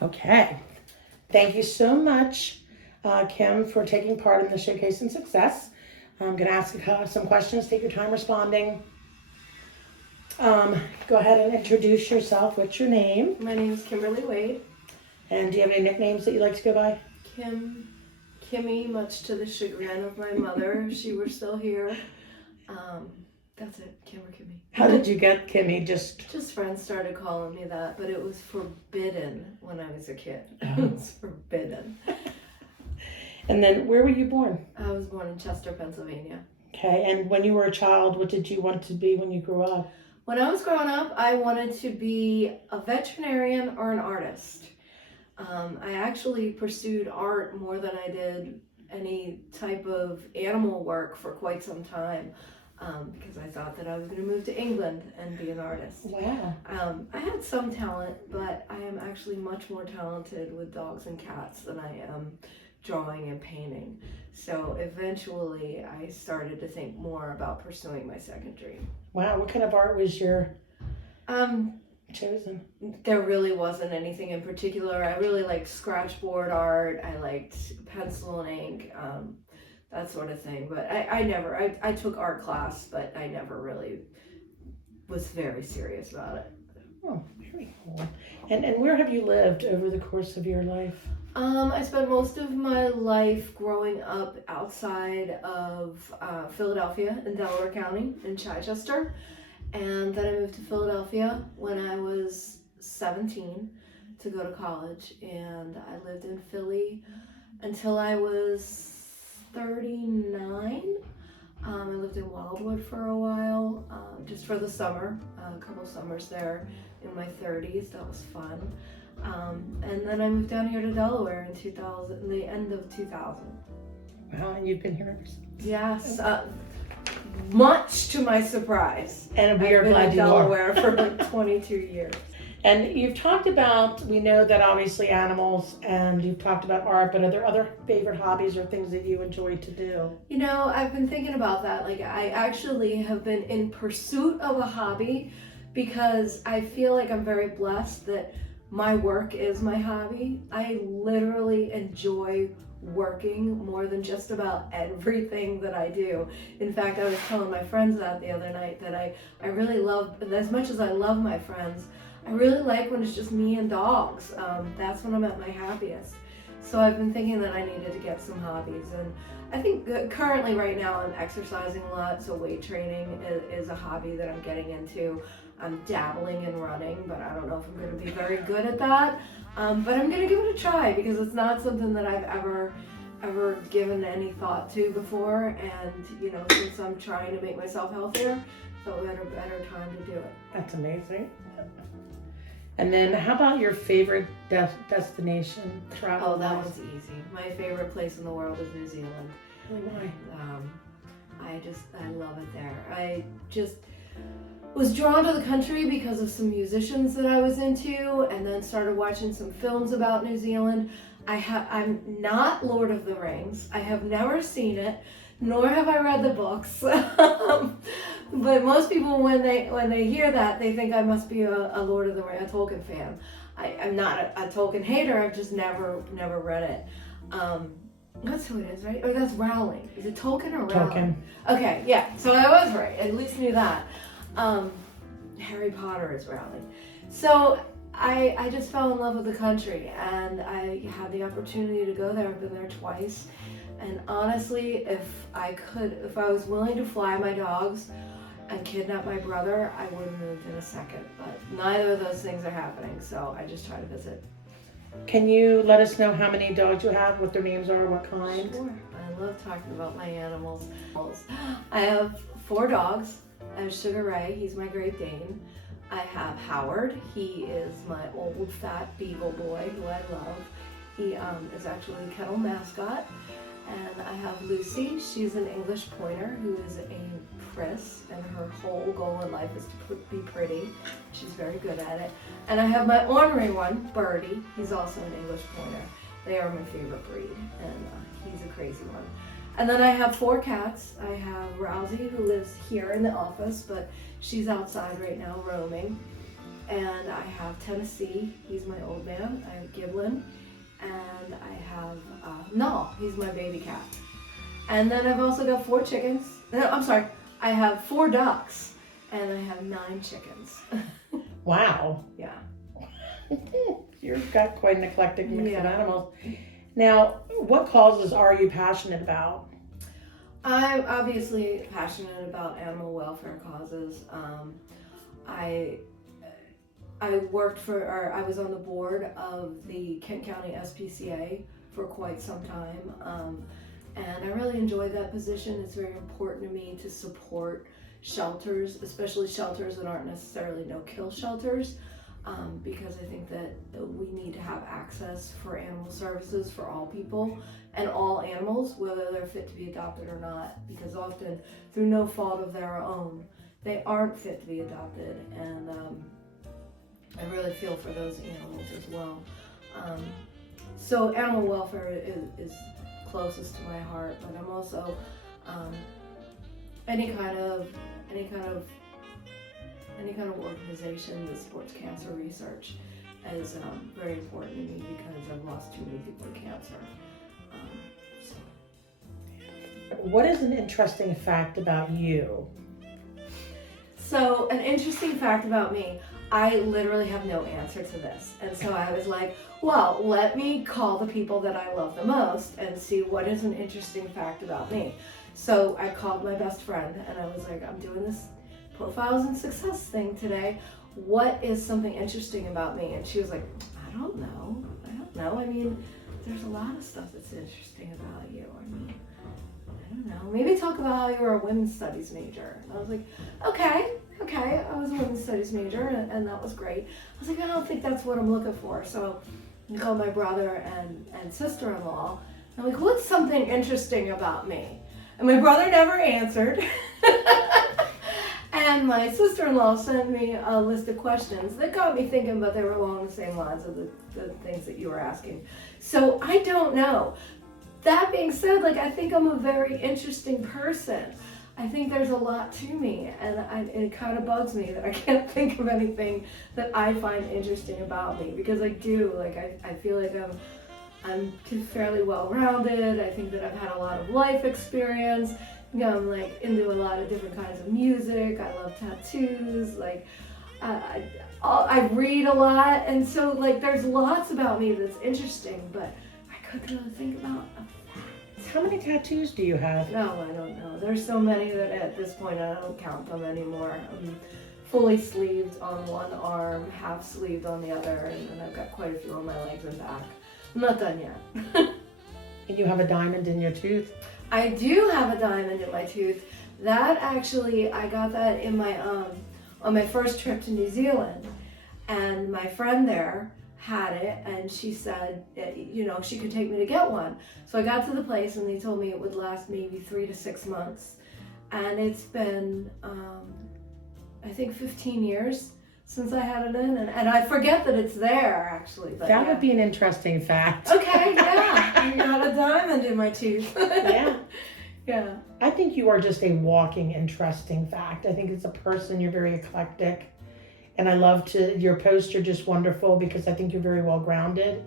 Okay. Thank you so much, Kim, for taking part in the Showcase and Success. I'm going to ask some questions. Take your time responding. Go ahead and introduce yourself. What's your name? My name is Kimberly Wade. And do you have any nicknames that you like to go by? Kimmy, much to the chagrin of my mother, if she were still here. That's it, Kim or Kimmy. How did you get Kimmy? Just friends started calling me that, but it was forbidden when I was a kid. It was forbidden. And then, where were you born? I was born in Chester, Pennsylvania. Okay, and when you were a child, what did you want to be when you grew up? When I was growing up, I wanted to be a veterinarian or an artist. I actually pursued art more than I did any type of animal work for quite some time. Because I thought that I was going to move to England and be an artist. Wow. I had some talent, but I am actually much more talented with dogs and cats than I am drawing and painting. So eventually I started to think more about pursuing my second dream. Wow, what kind of art was your chosen? There really wasn't anything in particular. I really liked scratchboard art. I liked pencil and ink. That sort of thing, but I took art class, but I never really was very serious about it. Oh, very cool. And where have you lived over the course of your life? I spent most of my life growing up outside of Philadelphia in Delaware County in Chichester, and then I moved to Philadelphia when I was 17 to go to college, and I lived in Philly until I was 39. I lived in Wildwood for a while, just for the summer, a couple summers there in my 30s. That was fun. And then I moved down here to Delaware in 2000, the end of 2000. Wow, and you've been here ever since. Yes, much to my surprise. And we are glad you are. I've are. been in Delaware for like 22 years. And you've talked about, we know that obviously animals, and you've talked about art, but are there other favorite hobbies or things that you enjoy to do? You know, I've been thinking about that. Like, I actually have been in pursuit of a hobby because I feel like I'm very blessed that my work is my hobby. I literally enjoy working more than just about everything that I do. In fact, I was telling my friends that the other night that I really love, as much as I love my friends, I really like when it's just me and dogs. That's when I'm at my happiest. So I've been thinking that I needed to get some hobbies, and I think currently right now I'm exercising a lot, so weight training is a hobby that I'm getting into. I'm dabbling in running, but I don't know if I'm going to be very good at that. But I'm going to give it a try because it's not something that I've ever given any thought to before, and you know, since I'm trying to make myself healthier, so we had a better time to do it. That's amazing. And then how about your favorite destination travel? Oh, that one's easy. My favorite place in the world is New Zealand. Why? I love it there. I just was drawn to the country because of some musicians that I was into, and then started watching some films about New Zealand. I'm not Lord of the Rings. I have never seen it, nor have I read the books. But most people, when they hear that, they think I must be a Lord of the Rings, a Tolkien fan. I'm not a Tolkien hater. I've just never read it. That's who it is, right? Or that's Rowling. Is it Tolkien or Rowling? Tolkien. Okay, yeah. So I was right. At least knew that. Harry Potter is Rowling. So I just fell in love with the country, and I had the opportunity to go there. I've been there twice. And honestly, if I was willing to fly my dogs and kidnap my brother, I would have moved in a second. But neither of those things are happening, so I just try to visit. Can you let us know how many dogs you have, what their names are, what kind? Sure. I love talking about my animals. I have 4 dogs. I have Sugar Ray, he's my Great Dane. I have Howard, he is my old fat beagle boy who I love. He is actually the kennel mascot. And I have Lucy, she's an English pointer who is a priss, and her whole goal in life is to be pretty. She's very good at it. And I have my ornery one, Birdie, he's also an English pointer. They are my favorite breed, and he's a crazy one. And then I have 4 cats. I have Rousey, who lives here in the office, but she's outside right now roaming. and I have Tennessee, he's my old man. I have Giblin, and I have Null, he's my baby cat. And then I've also got 4 chickens. No, I'm sorry, I have 4 ducks, and I have 9 chickens. Wow. Yeah. You've got quite an eclectic mix of animals. Now, what causes are you passionate about? I'm obviously passionate about animal welfare causes. I was on the board of the Kent County SPCA for quite some time, and I really enjoyed that position. It's very important to me to support shelters, especially shelters that aren't necessarily no-kill shelters, because I think that we need to have access for animal services for all people and all animals, whether they're fit to be adopted or not, because often through no fault of their own, they aren't fit to be adopted, and I really feel for those animals as well. So animal welfare is closest to my heart, but I'm also any kind of organization that supports cancer research is very important to me because I've lost too many people to cancer. What is an interesting fact about you? So an interesting fact about me, I literally have no answer to this. And so I was like, well, let me call the people that I love the most and see what is an interesting fact about me. So I called my best friend and I was like, I'm doing this profiles and success thing today. What is something interesting about me? And she was like, I don't know. I mean, there's a lot of stuff that's interesting about you. I mean, I don't know. Maybe talk about how you were a women's studies major. And I was like, okay. I was a women's studies major, and that was great. I was like, I don't think that's what I'm looking for. So I called my brother and sister-in-law. I'm like, what's something interesting about me? And my brother never answered. And my sister-in-law sent me a list of questions that got me thinking, but they were along the same lines of the things that you were asking. So I don't know. That being said, I think I'm a very interesting person. I think there's a lot to me, and it kind of bugs me that I can't think of anything that I find interesting about me, because I do. I feel like I'm fairly well-rounded. I think that I've had a lot of life experience. You know, I'm into a lot of different kinds of music. I love tattoos. I read a lot, and so there's lots about me that's interesting, but I couldn't really think about a fact. How many tattoos do you have? No, I don't know. There's so many that at this point I don't count them anymore. I'm fully sleeved on one arm, half sleeved on the other, and then I've got quite a few on my legs and back. I'm not done yet. And you have a diamond in your tooth? I do have a diamond in my tooth. That actually, I got that in my on my first trip to New Zealand, and my friend there had it, and she said, she could take me to get one. So I got to the place, and they told me it would last maybe 3 to 6 months, and it's been I think 15 years since I had it in, and I forget that it's there actually. But that would be an interesting fact. Okay, yeah, you got a diamond in my tooth. Yeah. Yeah. I think you are just a walking interesting fact. I think as a person, you're very eclectic. And I love your posts are just wonderful because I think you're very well grounded.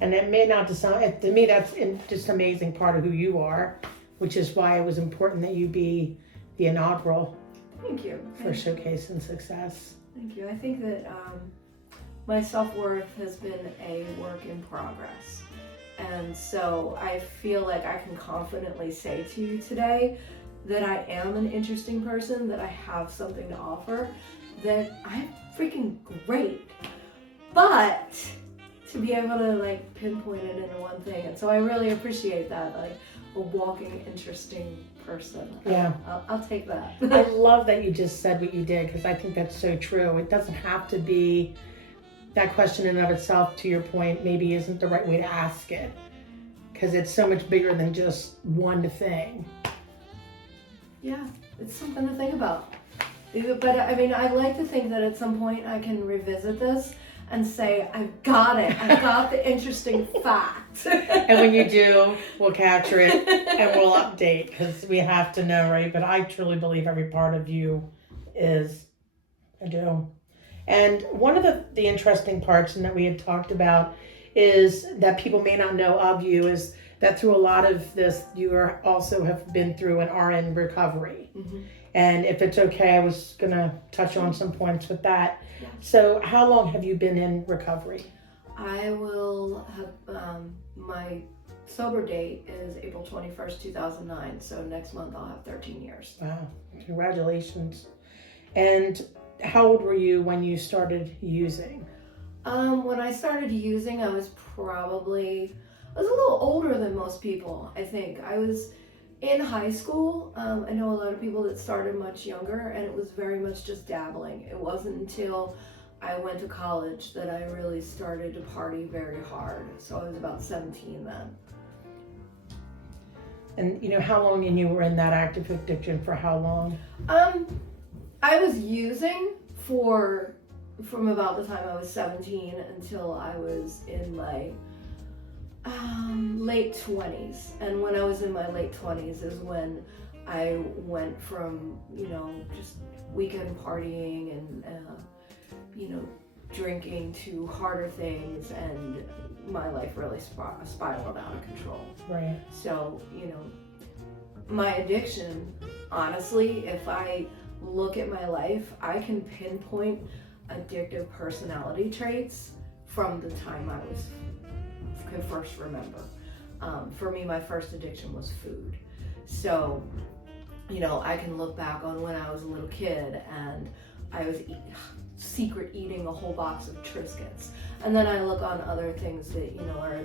And it may not sound, to me, that's just an amazing part of who you are, which is why it was important that you be the inaugural. Thank you. For Showcase and Success. Thank you. I think that my self-worth has been a work in progress. And so I feel like I can confidently say to you today that I am an interesting person, that I have something to offer, that I'm freaking great. But to be able to pinpoint it into one thing. And so I really appreciate that, a walking interesting person. Yeah. I'll take that. I love that you just said what you did, because I think that's so true. It doesn't have to be, that question in and of itself, to your point, maybe isn't the right way to ask it, because it's so much bigger than just one thing. Yeah, it's something to think about. But I mean, I like to think that at some point I can revisit this and say, I've got it. I got the interesting fact. And when you do, we'll capture it and we'll update, because we have to know, right? But I truly believe every part of you is. I do. And one of the interesting parts and that we had talked about is that people may not know of you is that through a lot of this, you are also have been through and are in recovery. Mm-hmm. And if it's okay, I was going to touch on some points with that. Yeah. So how long have you been in recovery? I will have, my sober date is April 21st, 2009. So next month I'll have 13 years. Wow, congratulations. And how old were you when you started using? When I started using, I was a little older than most people, I think. I was in high school. I know a lot of people that started much younger, and it was very much just dabbling. It wasn't until I went to college that I really started to party very hard. So I was about 17 then. And how long, and you were in that active addiction for how long? I was using from about the time I was 17 until I was in my late 20s. And when I was in my late 20s is when I went from, just weekend partying and, drinking to harder things, and my life really spiraled out of control. Right. So, my addiction, honestly, if I look at my life, I can pinpoint addictive personality traits from the time I could first remember. For me, my first addiction was food. So, I can look back on when I was a little kid and I was secret eating a whole box of Triscuits. And then I look on other things that, are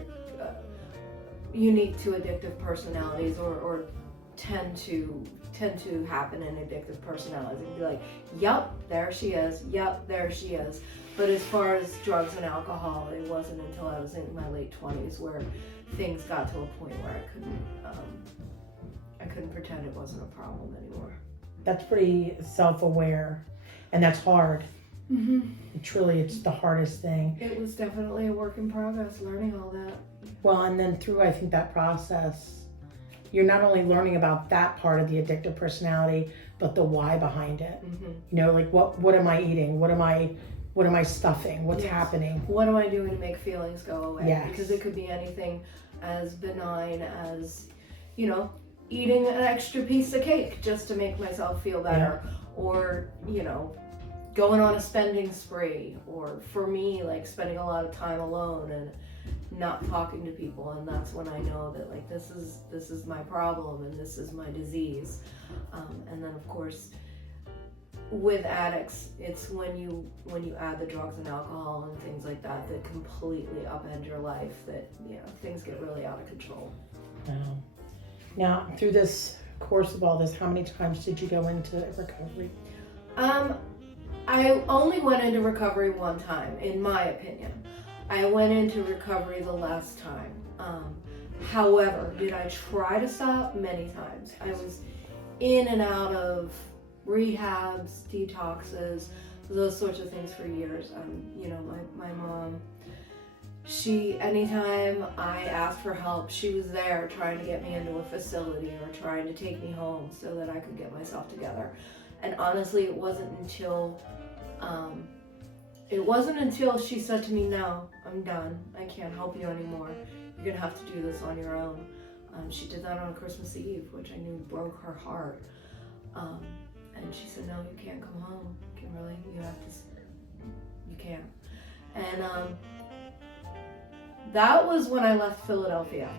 unique to addictive personalities or tend to happen in addictive personalities, and be like, yup, there she is, yup, there she is. But as far as drugs and alcohol, it wasn't until I was in my late 20s where things got to a point where I couldn't pretend it wasn't a problem anymore. That's pretty self-aware, and that's hard. Mm-hmm. Truly, it's the hardest thing. It was definitely a work in progress, learning all that. Well, and then through, I think, that process, you're not only learning about that part of the addictive personality, but the why behind it. Mm-hmm. Like what am I eating? What am I stuffing? What's happening? What am I doing to make feelings go away? Yes. Because it could be anything as benign as, eating an extra piece of cake just to make myself feel better, or, going on a spending spree, or for me, like spending a lot of time alone and not talking to people, and that's when I know that like this is my problem and this is my disease. And then of course with addicts, it's when you add the drugs and alcohol and things like that completely upend your life, that things get really out of control. Wow. Now, through this course of all this, how many times did you go into recovery? I only went into recovery one time, in my opinion. I went into recovery the last time. However, did I try to stop? Many times. I was in and out of rehabs, detoxes, those sorts of things for years. My mom, anytime I asked for help, she was there trying to get me into a facility or trying to take me home so that I could get myself together. And honestly, it wasn't until she said to me, "No, I'm done. I can't help you anymore. You're gonna have to do this on your own." She did that on Christmas Eve, which I knew broke her heart. And she said, "No, you can't come home, Kimberly. You can't." And that was when I left Philadelphia.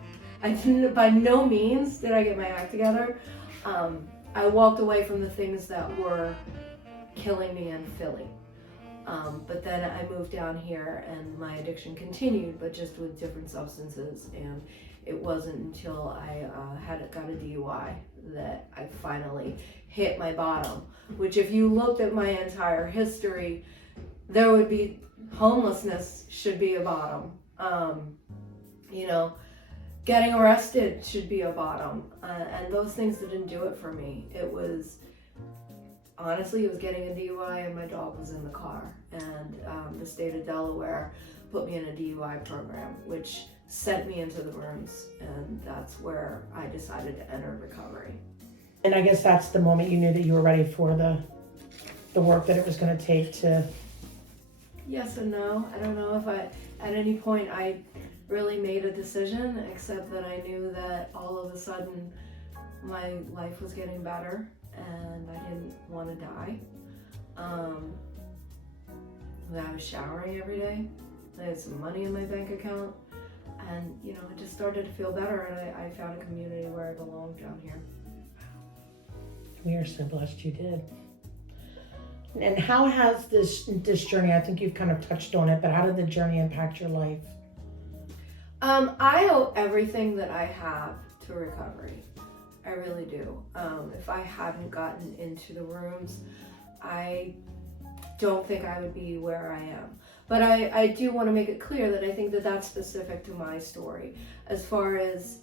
By no means did I get my act together. I walked away from the things that were killing me in Philly. But then I moved down here and my addiction continued, but just with different substances. And it wasn't until I got a DUI that I finally hit my bottom, which if you looked at my entire history, there would be homelessness should be a bottom. Getting arrested should be a bottom. And those things didn't do it for me. Honestly, it was getting a DUI and my dog was in the car. And the state of Delaware put me in a DUI program, which sent me into the rooms. And that's where I decided to enter recovery. And I guess that's the moment you knew that you were ready for the work that it was going to take to Yes and no. I don't know if at any point I really made a decision, except that I knew that all of a sudden my life was getting better and I didn't want to die. That I was showering every day. I had some money in my bank account, and I just started to feel better, and I found a community where I belonged down here. We are so blessed you did. And how has this journey, I think you've kind of touched on it, but how did the journey impact your life? I owe everything that I have to recovery. I really do. If I hadn't gotten into the rooms, I don't think I would be where I am. But I do want to make it clear that I think that that's specific to my story. As far as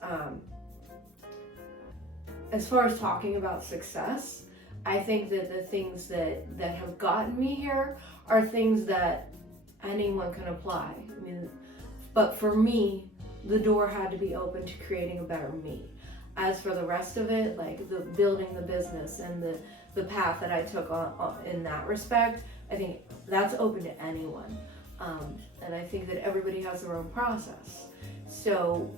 talking about success, I think that the things that have gotten me here are things that anyone can apply. I mean, but for me, the door had to be open to creating a better me. As for the rest of it, like the building the business and the path that I took on in that respect, I think that's open to anyone. And I think that everybody has their own process. So,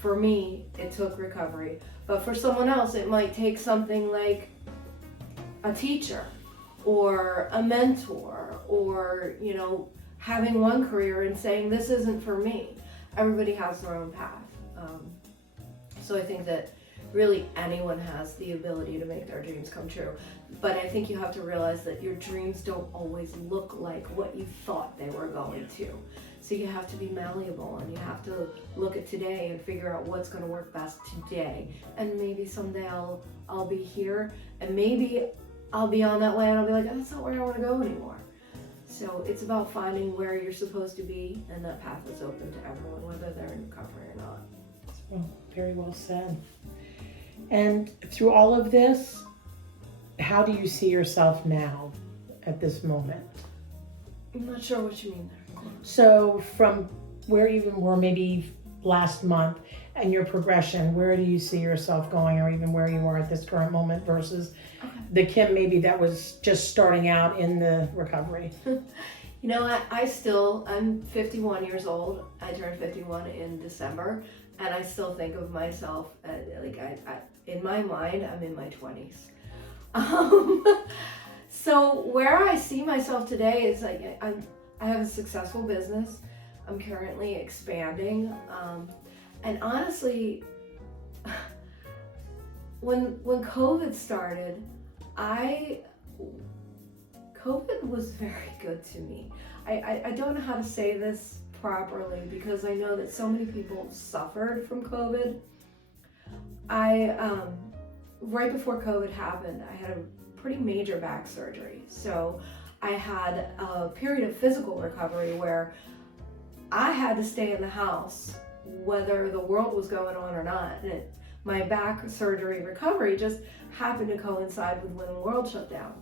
for me, it took recovery. But for someone else, it might take something like a teacher or a mentor or, having one career and saying, this isn't for me. Everybody has their own path. So I think that really anyone has the ability to make their dreams come true. But I think you have to realize that your dreams don't always look like what you thought they were going to. So you have to be malleable, and you have to look at today and figure out what's going to work best today. And maybe someday I'll be here, and maybe I'll be on that way and I'll be like, oh, that's not where I want to go anymore. So it's about finding where you're supposed to be, and that path is open to everyone, whether they're in recovery or not. So, very well said. And through all of this, how do you see yourself now at this moment? I'm not sure what you mean there. So from where you were maybe last month and your progression, where do you see yourself going, or even where you are at this current moment versus the Kim maybe that was just starting out in the recovery? I'm 51 years old. I turned 51 in December, and I still think of myself in my mind, I'm in my 20s. So where I see myself today is I have a successful business. I'm currently expanding, and honestly, when COVID started, COVID was very good to me. I don't know how to say this properly because I know that so many people suffered from COVID. Right before COVID happened, I had a pretty major back surgery. So I had a period of physical recovery where I had to stay in the house whether the world was going on or not. And my back surgery recovery just happened to coincide with when the world shut down.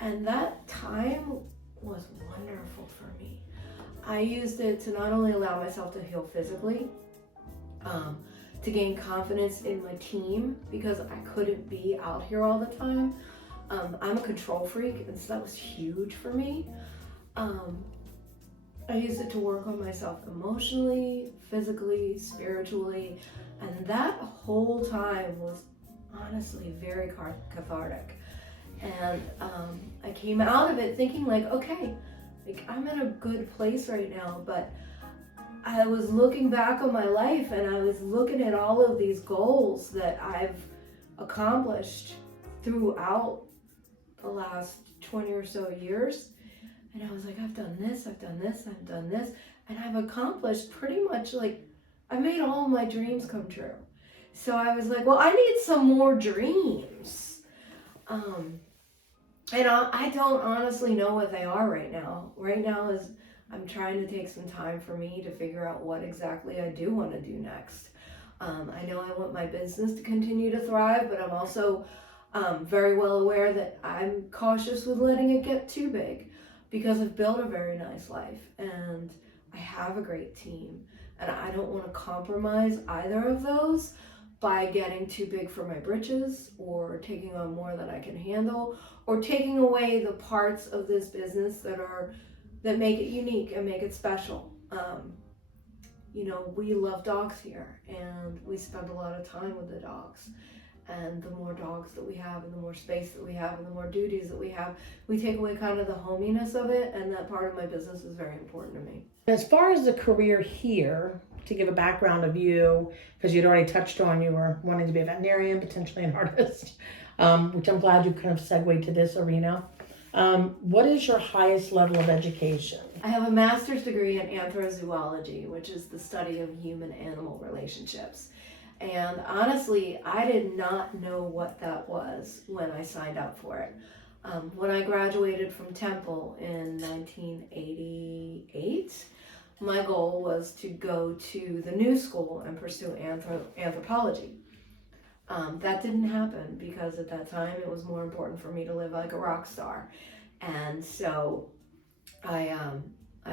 And that time was wonderful for me. I used it to not only allow myself to heal physically, to gain confidence in my team because I couldn't be out here all the time. I'm a control freak, and so that was huge for me. I used it to work on myself emotionally, physically, spiritually, and that whole time was honestly very cathartic. And I came out of it thinking okay, I'm in a good place right now, but I was looking back on my life and I was looking at all of these goals that I've accomplished throughout the last 20 or so years. And I was like, I've done this, I've done this, I've done this. And I've accomplished pretty much I made all my dreams come true. So I was like, well, I need some more dreams. And I don't honestly know what they are right now. Right now I'm trying to take some time for me to figure out what exactly I do want to do next. I know I want my business to continue to thrive, but I'm also very well aware that I'm cautious with letting it get too big because I've built a very nice life and I have a great team, and I don't want to compromise either of those by getting too big for my britches or taking on more than I can handle or taking away the parts of this business that are that make it unique and make it special. We love dogs here, and we spend a lot of time with the dogs. And the more dogs that we have, and the more space that we have, and the more duties that we have, we take away kind of the hominess of it, and that part of my business is very important to me. As far as the career here, to give a background of you, because you'd already touched on you were wanting to be a veterinarian, potentially an artist, which I'm glad you kind of segued to this arena. What is your highest level of education? I have a master's degree in anthrozoology, which is the study of human-animal relationships. And honestly, I did not know what that was when I signed up for it. When I graduated from Temple in 1988, my goal was to go to the new school and pursue anthropology. That didn't happen because at that time it was more important for me to live like a rock star. And so I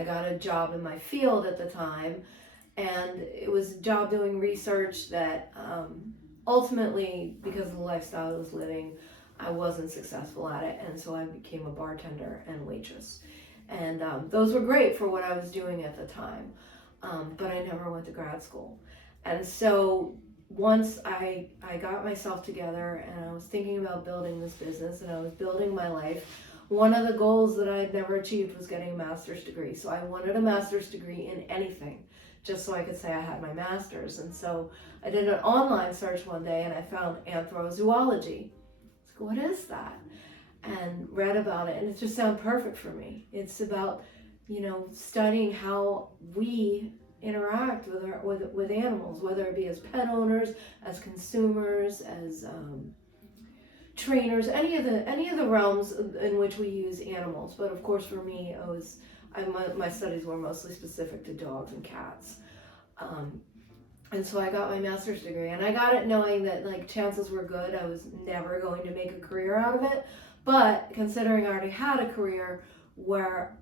got a job in my field at the time, and it was a job doing research that ultimately, because of the lifestyle I was living, I wasn't successful at it, and so I became a bartender and waitress. And those were great for what I was doing at the time, but I never went to grad school. And so once I got myself together and I was thinking about building this business and I was building my life, one of the goals that I had never achieved was getting a master's degree. So I wanted a master's degree in anything, just so I could say I had my master's. And so I did an online search one day and I found anthrozoology. I was like, what is that? And read about it, and it just sounded perfect for me. It's about, studying how we interact with animals, whether it be as pet owners, as consumers, as trainers, any of the realms in which we use animals. But of course, for me, my studies were mostly specific to dogs and cats. And so I got my master's degree, and I got it knowing that chances were good I was never going to make a career out of it. But considering I already had a career where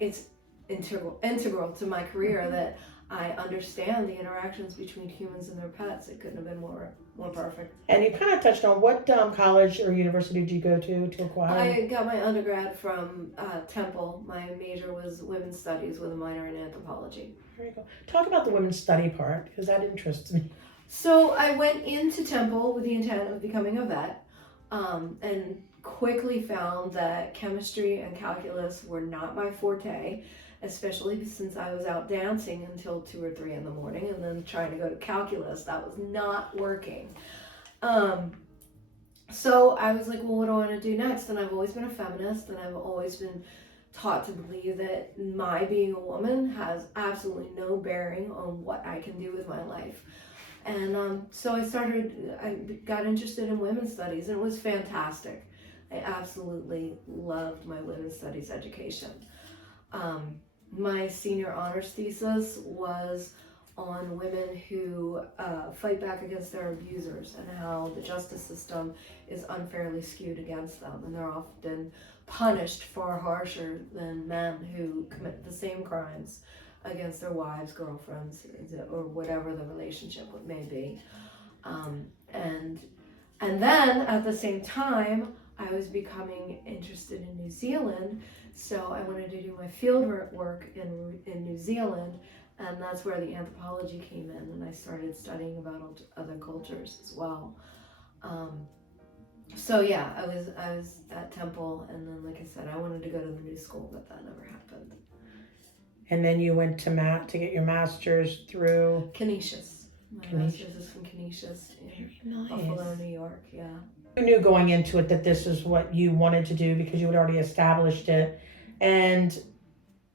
it's integral to my career that I understand the interactions between humans and their pets, it couldn't have been more perfect. And you kind of touched on what college or university did you go to acquire? I got my undergrad from Temple. My major was women's studies with a minor in anthropology. Very cool. Talk about the women's study part, because that interests me. So I went into Temple with the intent of becoming a vet, and quickly found that chemistry and calculus were not my forte, especially since I was out dancing until 2 or 3 in the morning and then trying to go to calculus. That was not working. So I was like, well, what do I want to do next? And I've always been a feminist, and I've always been taught to believe that my being a woman has absolutely no bearing on what I can do with my life. And so I got interested in women's studies, and it was fantastic. I absolutely loved my women's studies education. My senior honors thesis was on women who fight back against their abusers and how the justice system is unfairly skewed against them, and they're often punished far harsher than men who commit the same crimes against their wives, girlfriends, or whatever the relationship may be. And then at the same time, I was becoming interested in New Zealand, so I wanted to do my field work in New Zealand, and that's where the anthropology came in, and I started studying about other cultures as well. So yeah, I was at Temple, and then like I said, I wanted to go to the new school, but that never happened. And then you went to to get your master's through Canisius. My master's is from Canisius in Buffalo, New York. Yeah. You knew going into it that this is what you wanted to do because you had already established it, and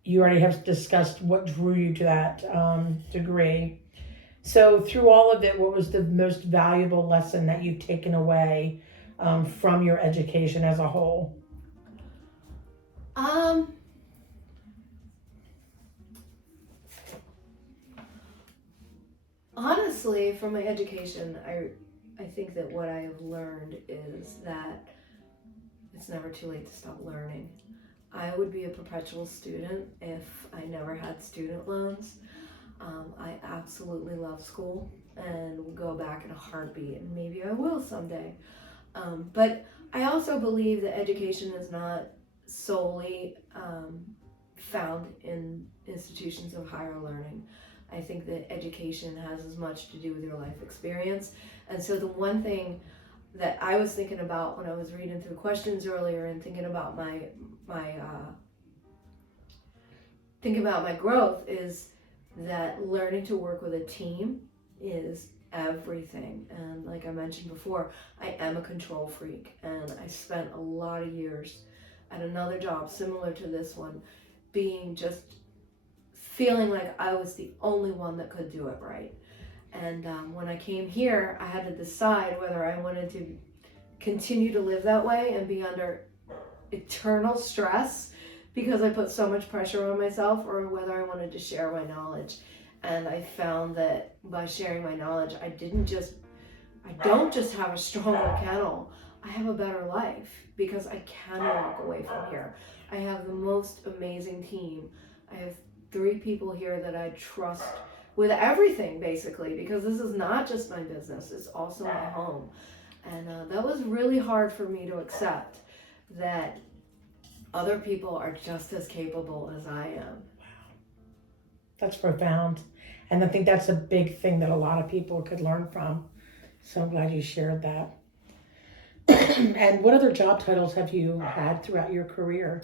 you already have discussed what drew you to that degree. So through all of it, what was the most valuable lesson that you've taken away from your education as a whole? Honestly, from my education, I think that what I have learned is that it's never too late to stop learning. I would be a perpetual student if I never had student loans. I absolutely love school and will go back in a heartbeat, and maybe I will someday. But I also believe that education is not solely found in institutions of higher learning. I think that education has as much to do with your life experience. And so the one thing that I was thinking about when I was reading through questions earlier and thinking about my growth is that learning to work with a team is everything. And like I mentioned before, I am a control freak, and I spent a lot of years at another job similar to this one being just feeling like I was the only one that could do it right. And when I came here, I had to decide whether I wanted to continue to live that way and be under eternal stress because I put so much pressure on myself, or whether I wanted to share my knowledge. And I found that by sharing my knowledge, I don't just have a stronger kennel, I have a better life because I can walk away from here. I have the most amazing team. I have 3 people here that I trust with everything, basically, because this is not just my business, it's also my home. And that was really hard for me to accept, that other people are just as capable as I am. Wow. That's profound. And I think that's a big thing that a lot of people could learn from. So I'm glad you shared that. And what other job titles have you had throughout your career?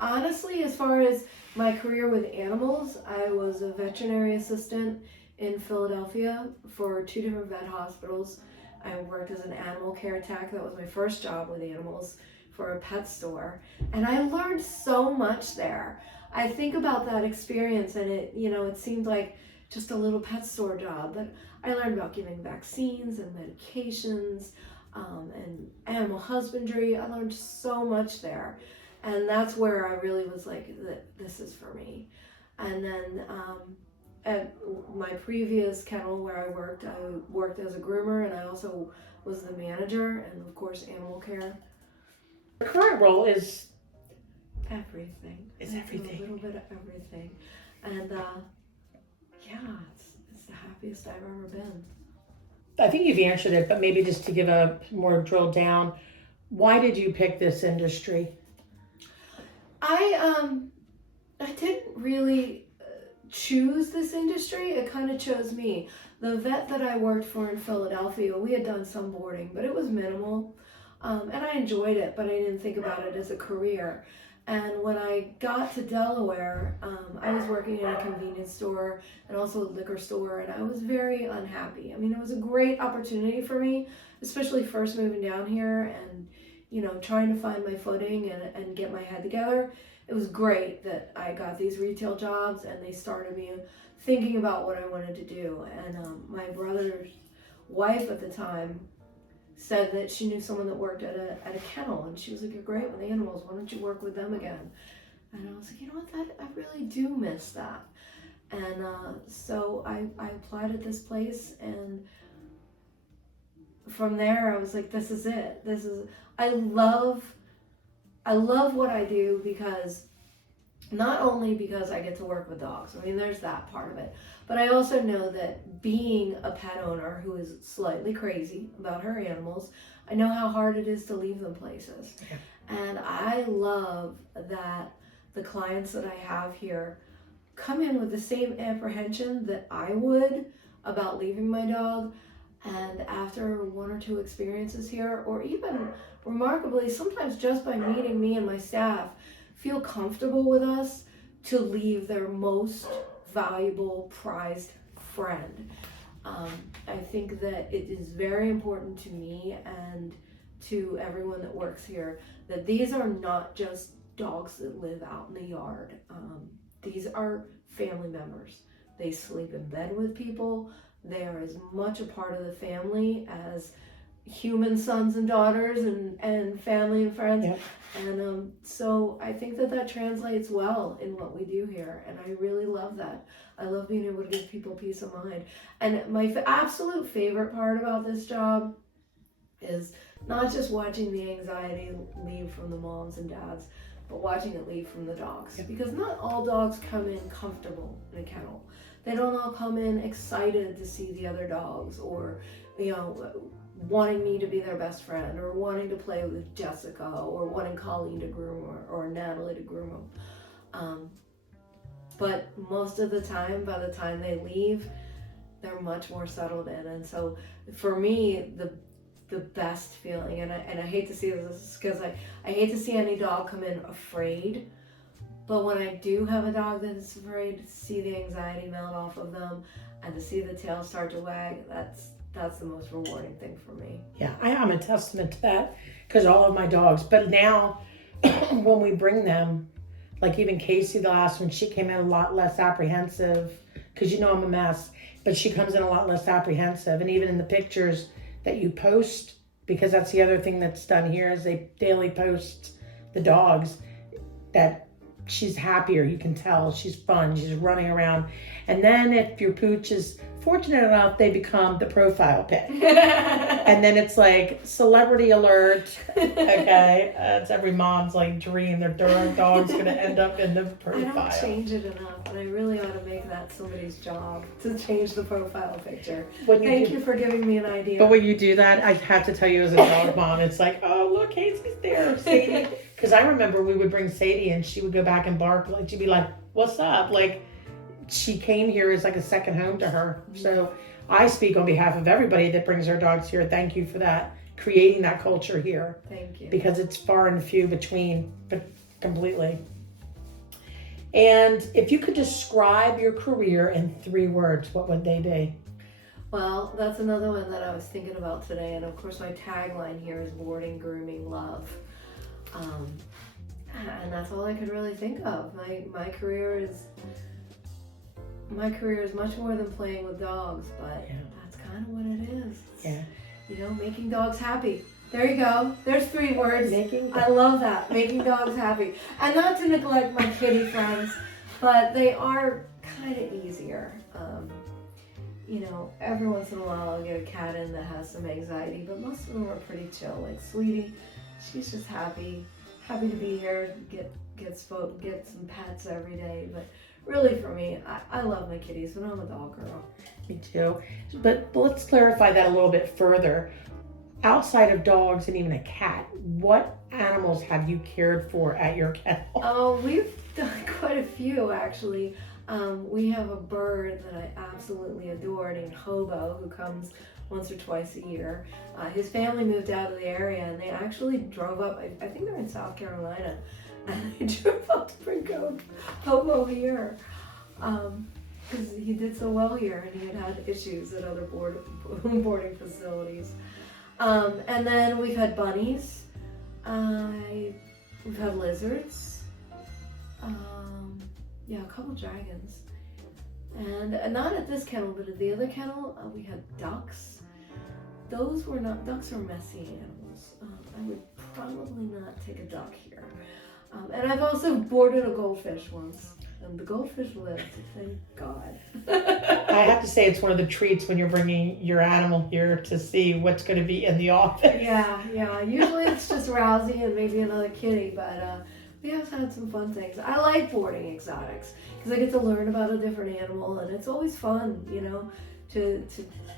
Honestly, as far as my career with animals, I was a veterinary assistant in Philadelphia for 2 different vet hospitals. I worked as an animal care tech. That was my first job with animals for a pet store. And I learned so much there. I think about that experience, and it seemed like just a little pet store job, but I learned about giving vaccines and medications and animal husbandry. I learned so much there. And that's where I really was like, this is for me. And then at my previous kennel where I worked as a groomer, and I also was the manager, and of course animal care. The current role is everything. It's everything. A little bit of everything. And it's the happiest I've ever been. I think you've answered it, but maybe just to give a more drill down, why did you pick this industry? I didn't really choose this industry. It kind of chose me. The vet that I worked for in Philadelphia, we had done some boarding, but it was minimal. And I enjoyed it, but I didn't think about it as a career. And when I got to Delaware, I was working in a convenience store and also a liquor store, and I was very unhappy. I mean, it was a great opportunity for me, especially first moving down here and, trying to find my footing and get my head together. It was great that I got these retail jobs, and they started me thinking about what I wanted to do. And my brother's wife at the time said that she knew someone that worked at a kennel, and she was like, "You're great with animals, why don't you work with them again?" And I was like, you know what, I really do miss that. And so I applied at this place, and from there I was like, this is it. I love what I do, because not only because I get to work with dogs, I mean, there's that part of it, but I also know that being a pet owner who is slightly crazy about her animals, I know how hard it is to leave them places. Yeah. And I love that the clients that I have here come in with the same apprehension that I would about leaving my dog. And after 1 or 2 experiences here, or even remarkably, sometimes just by meeting me and my staff, feel comfortable with us to leave their most valuable, prized friend. I think that it is very important to me and to everyone that works here that these are not just dogs that live out in the yard. These are family members. They sleep in bed with people. They are as much a part of the family as human sons and daughters and family and friends. Yep. And so I think that translates well in what we do here, and I really love that. I love being able to give people peace of mind. And my absolute favorite part about this job is not just watching the anxiety leave from the moms and dads, but watching it leave from the dogs. Yep. Because not all dogs come in comfortable in a kennel. They don't all come in excited to see the other dogs, or wanting me to be their best friend, or wanting to play with Jessica, or wanting Colleen to groom, or Natalie to groom them. But most of the time, by the time they leave, they're much more settled in. And so for me, the best feeling, and I hate to see this because I hate to see any dog come in afraid, but when I do have a dog that is afraid, to see the anxiety melt off of them and to see the tail start to wag, that's the most rewarding thing for me. Yeah, I am a testament to that because all of my dogs. But now, when we bring them, like even Casey, the last one, she came in a lot less apprehensive because I'm a mess. But she comes in a lot less apprehensive, and even in the pictures that you post, because that's the other thing that's done here is they daily post the dogs, that she's happier. You can tell she's fun. She's running around. And then if your pooch is fortunate enough, they become the profile pic. And then it's like celebrity alert. Okay, it's every mom's like dream. Their dog's gonna end up in the profile. I don't change it enough, and I really ought to make that somebody's job to change the profile picture. Thank you for giving me an idea. But when you do that, I have to tell you as a dog mom, it's like, oh look, Casey's there, Sadie. Because I remember we would bring Sadie and she would go back and bark, like she'd be like, what's up? Like she came here as like a second home to her. So I speak on behalf of everybody that brings their dogs here. Thank you for that, creating that culture here. Thank you. Because it's far and few between, but completely. And if you could describe your career in 3 words, what would they be? Well, that's another one that I was thinking about today. And of course my tagline here is boarding, grooming, love. And that's all I could really think of. My career is much more than playing with dogs, but that's kind of what it is. It's, making dogs happy. There you go. There's 3 words. I love that. Making dogs happy. And not to neglect my kitty friends, but they are kind of easier. Every once in a while I'll get a cat in that has some anxiety, but most of them are pretty chill. Like Sweetie, she's just happy to be here, get some pets every day. But really for me, I love my kitties, but I'm a dog girl. Me too. But let's clarify that a little bit further. Outside of dogs and even a cat, what animals have you cared for at your kennel? Oh, we've done quite a few actually. We have a bird that I absolutely adore named Hobo, who comes once or twice a year. His family moved out of the area and they actually drove up, I think they're in South Carolina, and they drove up to bring Hobo here because he did so well here and he had issues at other boarding facilities. And then we've had bunnies, we've had lizards, a couple dragons, and not at this kennel, but at the other kennel, we had ducks. Ducks are messy animals. I would probably not take a duck here. And I've also boarded a goldfish once, and the goldfish lived, thank God. I have to say it's one of the treats when you're bringing your animal here to see what's going to be in the office. Yeah. Usually it's just Rousey and maybe another kitty, but we have had some fun things. I like boarding exotics because I get to learn about a different animal, and it's always fun, to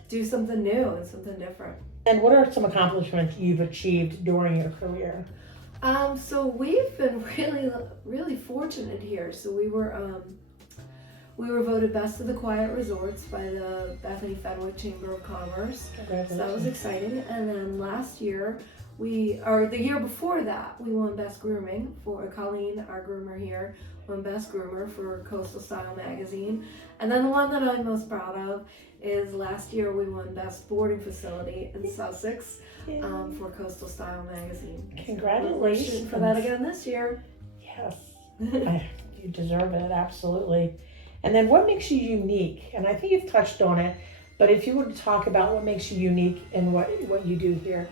do something new and something different. And what are some accomplishments you've achieved during your career? So we've been really, really fortunate here. So we were voted Best of the Quiet Resorts by the Bethany Fenwick Chamber of Commerce. So that was exciting. And then last year, the year before that, we won Best Grooming for Colleen, our groomer here, won Best Groomer for Coastal Style Magazine. And then the one that I'm most proud of is last year we won Best Boarding Facility in Sussex for Coastal Style Magazine. Congratulations. So we're shooting for that again this year. Yes. You deserve it, absolutely. And then what makes you unique? And I think you've touched on it, but if you were to talk about what makes you unique in what you do here.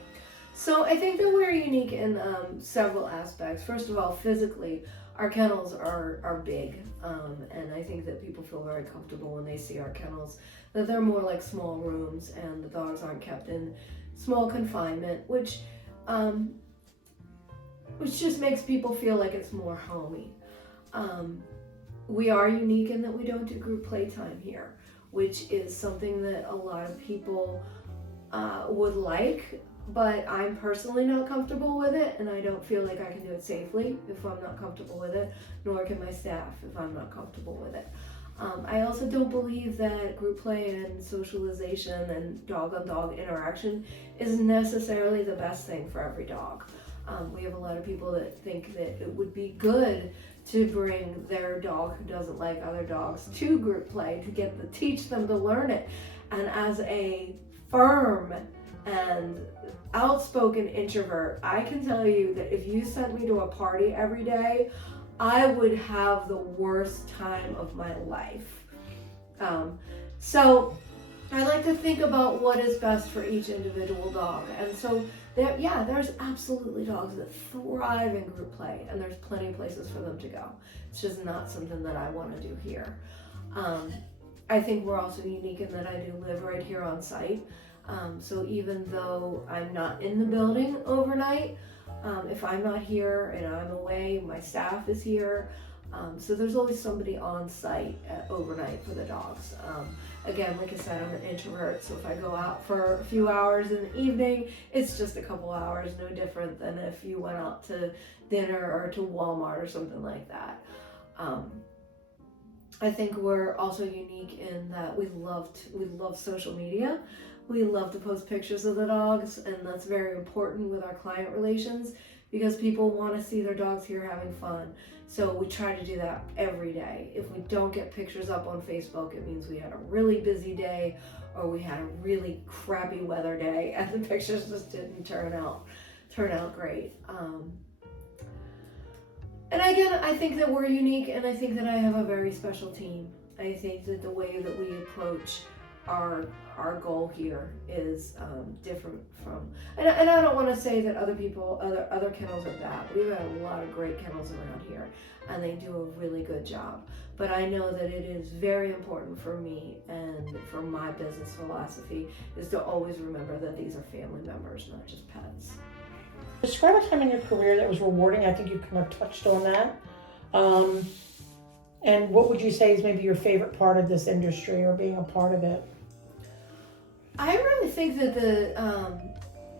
So I think that we're unique in several aspects. First of all, physically, our kennels are big, and I think that people feel very comfortable when they see our kennels, that they're more like small rooms and the dogs aren't kept in small confinement, which just makes people feel like it's more homey. We are unique in that we don't do group playtime here, which is something that a lot of people would like, but I'm personally not comfortable with it, and I don't feel like I can do it safely if I'm not comfortable with it, nor can my staff if I'm not comfortable with it. I also don't believe that group play and socialization and dog-on-dog interaction is necessarily the best thing for every dog. We have a lot of people that think that it would be good to bring their dog who doesn't like other dogs to group play to teach them to learn it. And as a firm and outspoken introvert, I can tell you that if you sent me to a party every day, I would have the worst time of my life. So I like to think about what is best for each individual dog. And so there's absolutely dogs that thrive in group play, and there's plenty of places for them to go. It's just not something that I want to do here. I think we're also unique in that I do live right here on site. So even though I'm not in the building overnight, if I'm not here and I'm away, my staff is here. So there's always somebody on site overnight for the dogs. Again, like I said, I'm an introvert, so if I go out for a few hours in the evening, it's just a couple hours, no different than if you went out to dinner or to Walmart or something like that. I think we're also unique in that we love social media. We love to post pictures of the dogs, and that's very important with our client relations because people want to see their dogs here having fun. So we try to do that every day. If we don't get pictures up on Facebook, it means we had a really busy day or we had a really crappy weather day and the pictures just didn't turn out great. And again, I think that we're unique, and I think that I have a very special team. I think that the way that we approach our goal here is different from, and I don't want to say that other kennels are bad. We've got a lot of great kennels around here, and they do a really good job. But I know that it is very important for me and for my business philosophy is to always remember that these are family members, not just pets. Describe a time in your career that was rewarding. I think you kind of touched on that. And what would you say is maybe your favorite part of this industry or being a part of it? I really think that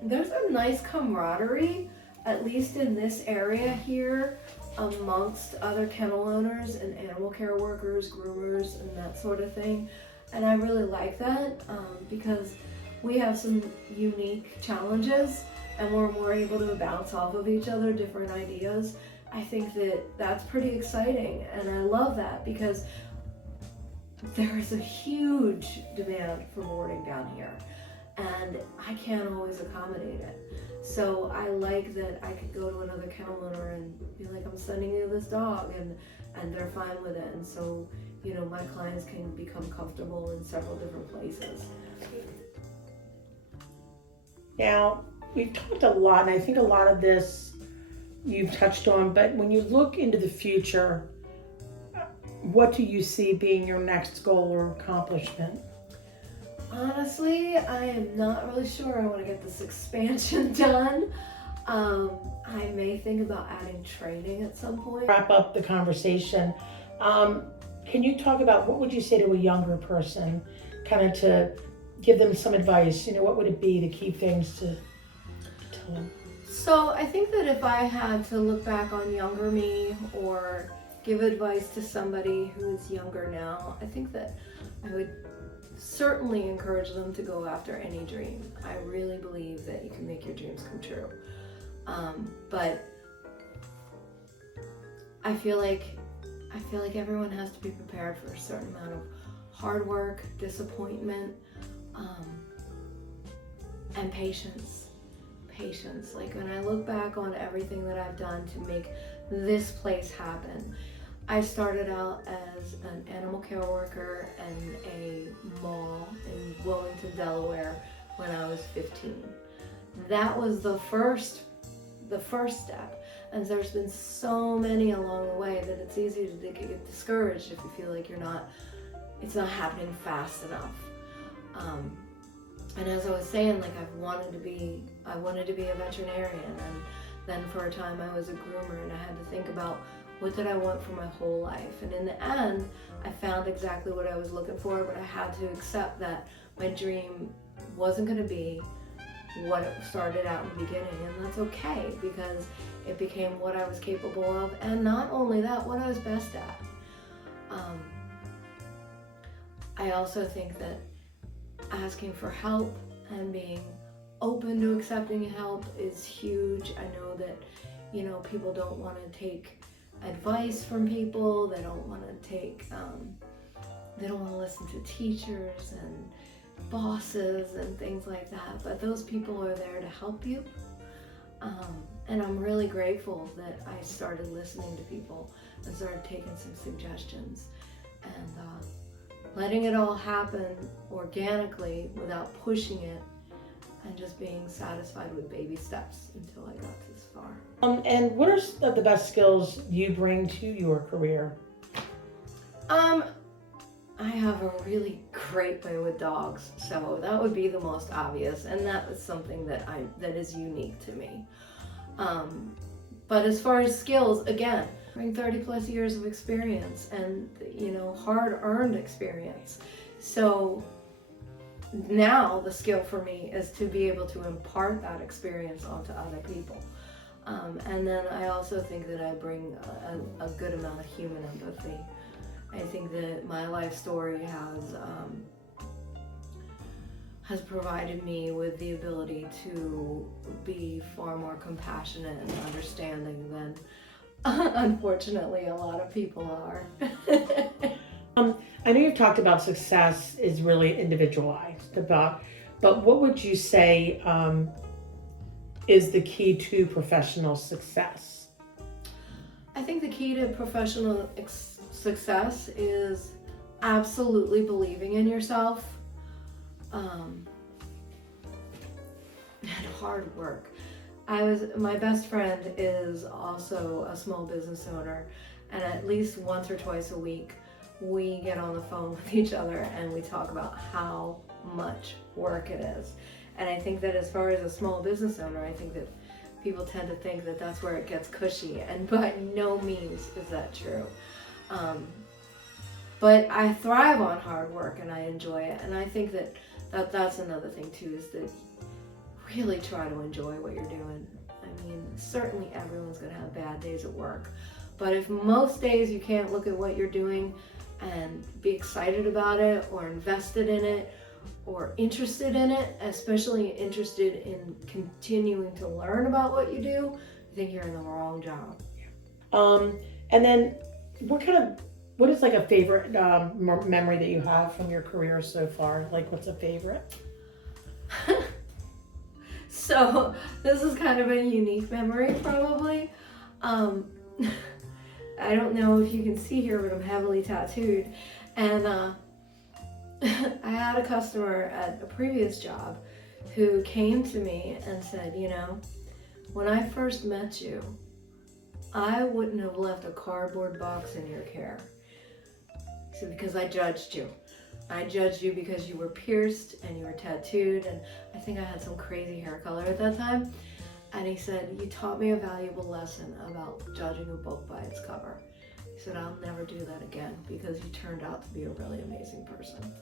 there's a nice camaraderie, at least in this area here, amongst other kennel owners and animal care workers, groomers, and that sort of thing. And I really like that because we have some unique challenges and we're able to bounce off of each other different ideas. I think that that's pretty exciting, and I love that because there is a huge demand for boarding down here, and I can't always accommodate it. So I like that I could go to another kennel owner and be like, I'm sending you this dog, and they're fine with it. And so, you know, my clients can become comfortable in several different places. Now, we've talked a lot, and I think a lot of this you've touched on, but when you look into the future, what do you see being your next goal or accomplishment? Honestly, I am not really sure. I want to get this expansion done. I may think about adding training at some point. Wrap up the conversation. Can you talk about what would you say to a younger person, kind of to give them some advice? You know, what would it be to keep things to them? So I think that if I had to look back on younger me or give advice to somebody who is younger now, I think that I would certainly encourage them to go after any dream. I really believe that you can make your dreams come true. But I feel like everyone has to be prepared for a certain amount of hard work, disappointment, and patience. Like when I look back on everything that I've done to make this place happen, I started out as an animal care worker in a mall in Wilmington, Delaware when I was 15. That was the first step, and there's been so many along the way that it's easy to get discouraged if you feel like it's not happening fast enough. And as I was saying, like I wanted to be a veterinarian, and then for a time I was a groomer, and I had to think about what did I want for my whole life. And in the end, I found exactly what I was looking for, but I had to accept that my dream wasn't going to be what it started out in the beginning, and that's okay, because it became what I was capable of, and not only that, what I was best at. I also think that asking for help and being open to accepting help is huge. I know that, you know, people don't want to take advice from people. They don't want to take, they don't want to listen to teachers and bosses and things like that. But those people are there to help you. And I'm really grateful that I started listening to people and started taking some suggestions and letting it all happen organically without pushing it, and just being satisfied with baby steps until I got this far. And what are the best skills you bring to your career? I have a really great way with dogs, so that would be the most obvious, and that is something that is unique to me. But as far as skills, again, I bring 30 plus years of experience and, you know, hard-earned experience. So now the skill for me is to be able to impart that experience onto other people. And then I also think that I bring a good amount of human empathy. I think that my life story has provided me with the ability to be far more compassionate and understanding than unfortunately a lot of people are. I know you've talked about success is really individualized, but what would you say is the key to professional success? I think the key to professional success is absolutely believing in yourself, and hard work. My best friend is also a small business owner, and at least once or twice a week we get on the phone with each other and we talk about how much work it is. And I think that as far as a small business owner, I think that people tend to think that that's where it gets cushy, and by no means is that true. But I thrive on hard work and I enjoy it, and I think that that's another thing too, is that really try to enjoy what you're doing. I mean, certainly everyone's going to have bad days at work, but if most days you can't look at what you're doing and be excited about it or invested in it or interested in it, especially interested in continuing to learn about what you do, I think you're in the wrong job. And then what is like a favorite memory that you have from your career so far? Like, what's a favorite? So this is kind of a unique memory, probably. I don't know if you can see here, but I'm heavily tattooed. And I had a customer at a previous job who came to me and said, you know, when I first met you, I wouldn't have left a cardboard box in your care. He said, because I judged you. I judged you because you were pierced and you were tattooed, and I think I had some crazy hair color at that time. And he said, you taught me a valuable lesson about judging a book by its cover. He said, I'll never do that again because you turned out to be a really amazing person.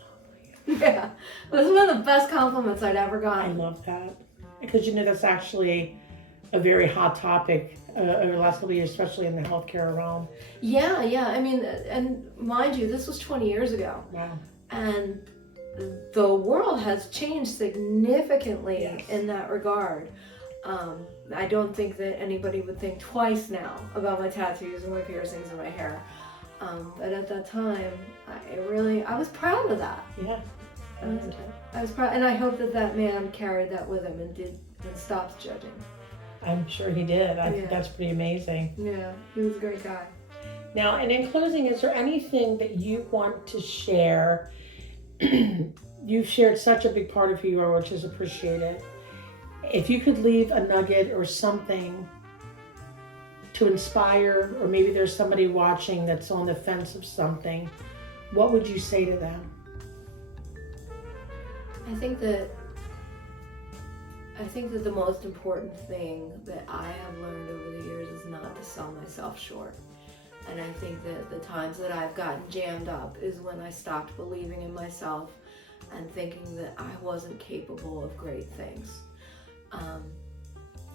Yeah, it was one of the best compliments I'd ever gotten. I love that, because you know that's actually a very hot topic over the last couple of years, especially in the healthcare realm. Yeah. I mean, and mind you, this was 20 years ago. Wow. And the world has changed significantly. Yes. In that regard. I don't think that anybody would think twice now about my tattoos and my piercings and my hair. But at that time, I was proud of that. Yeah. I was proud, and I hope that man carried that with him and stopped judging. I'm sure he did. I think Yeah. that's pretty amazing. Yeah, he was a great guy. Now, and in closing, is there anything that you want to share? You've shared such a big part of who you are, which is appreciated. If you could leave a nugget or something to inspire, or maybe there's somebody watching that's on the fence of something, what would you say to them? I think that the most important thing that I have learned over the years is not to sell myself short. And I think that the times that I've gotten jammed up is when I stopped believing in myself and thinking that I wasn't capable of great things.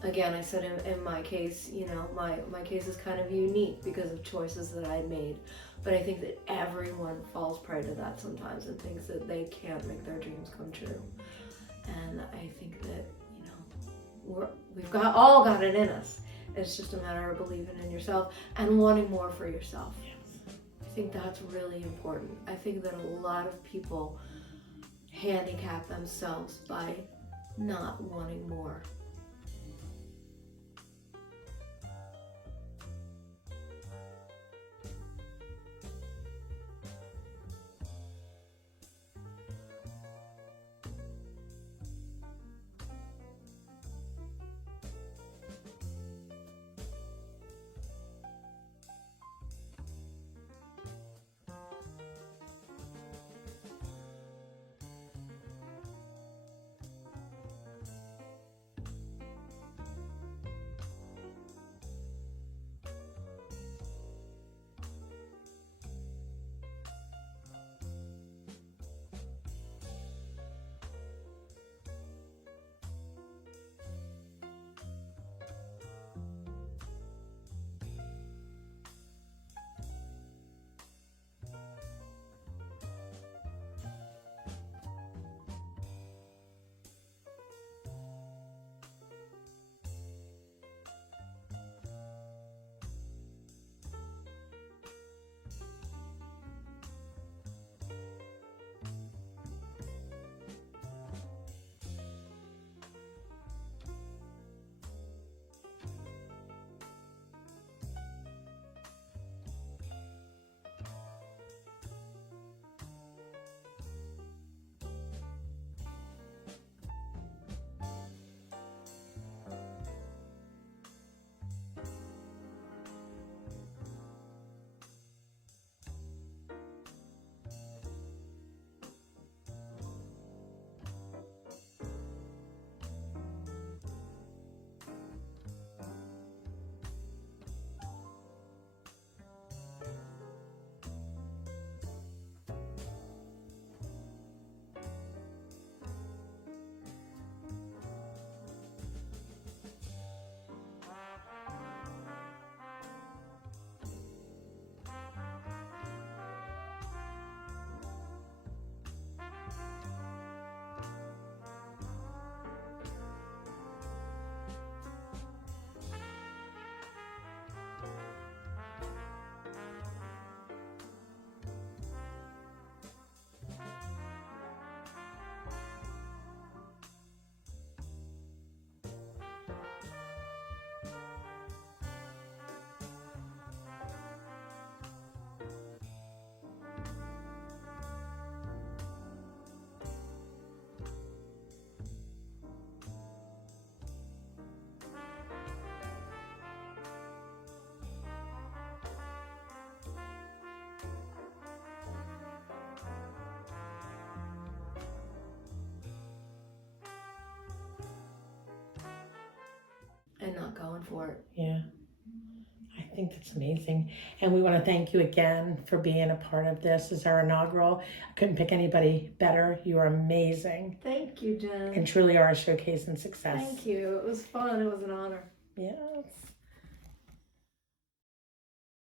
Again, I said in my case, you know, my case is kind of unique because of choices that I made. But I think that everyone falls prey to that sometimes and thinks that they can't make their dreams come true. And I think that, you know, we've all got it in us. It's just a matter of believing in yourself and wanting more for yourself. I think that's really important. I think that a lot of people handicap themselves by not wanting more. And not going for it. Yeah, I think that's amazing. And we want to thank you again for being a part of this. This is our inaugural. I couldn't pick anybody better. You are amazing. Thank you, Jen. And truly are a showcase in success. Thank you. It was fun. It was an honor. Yes.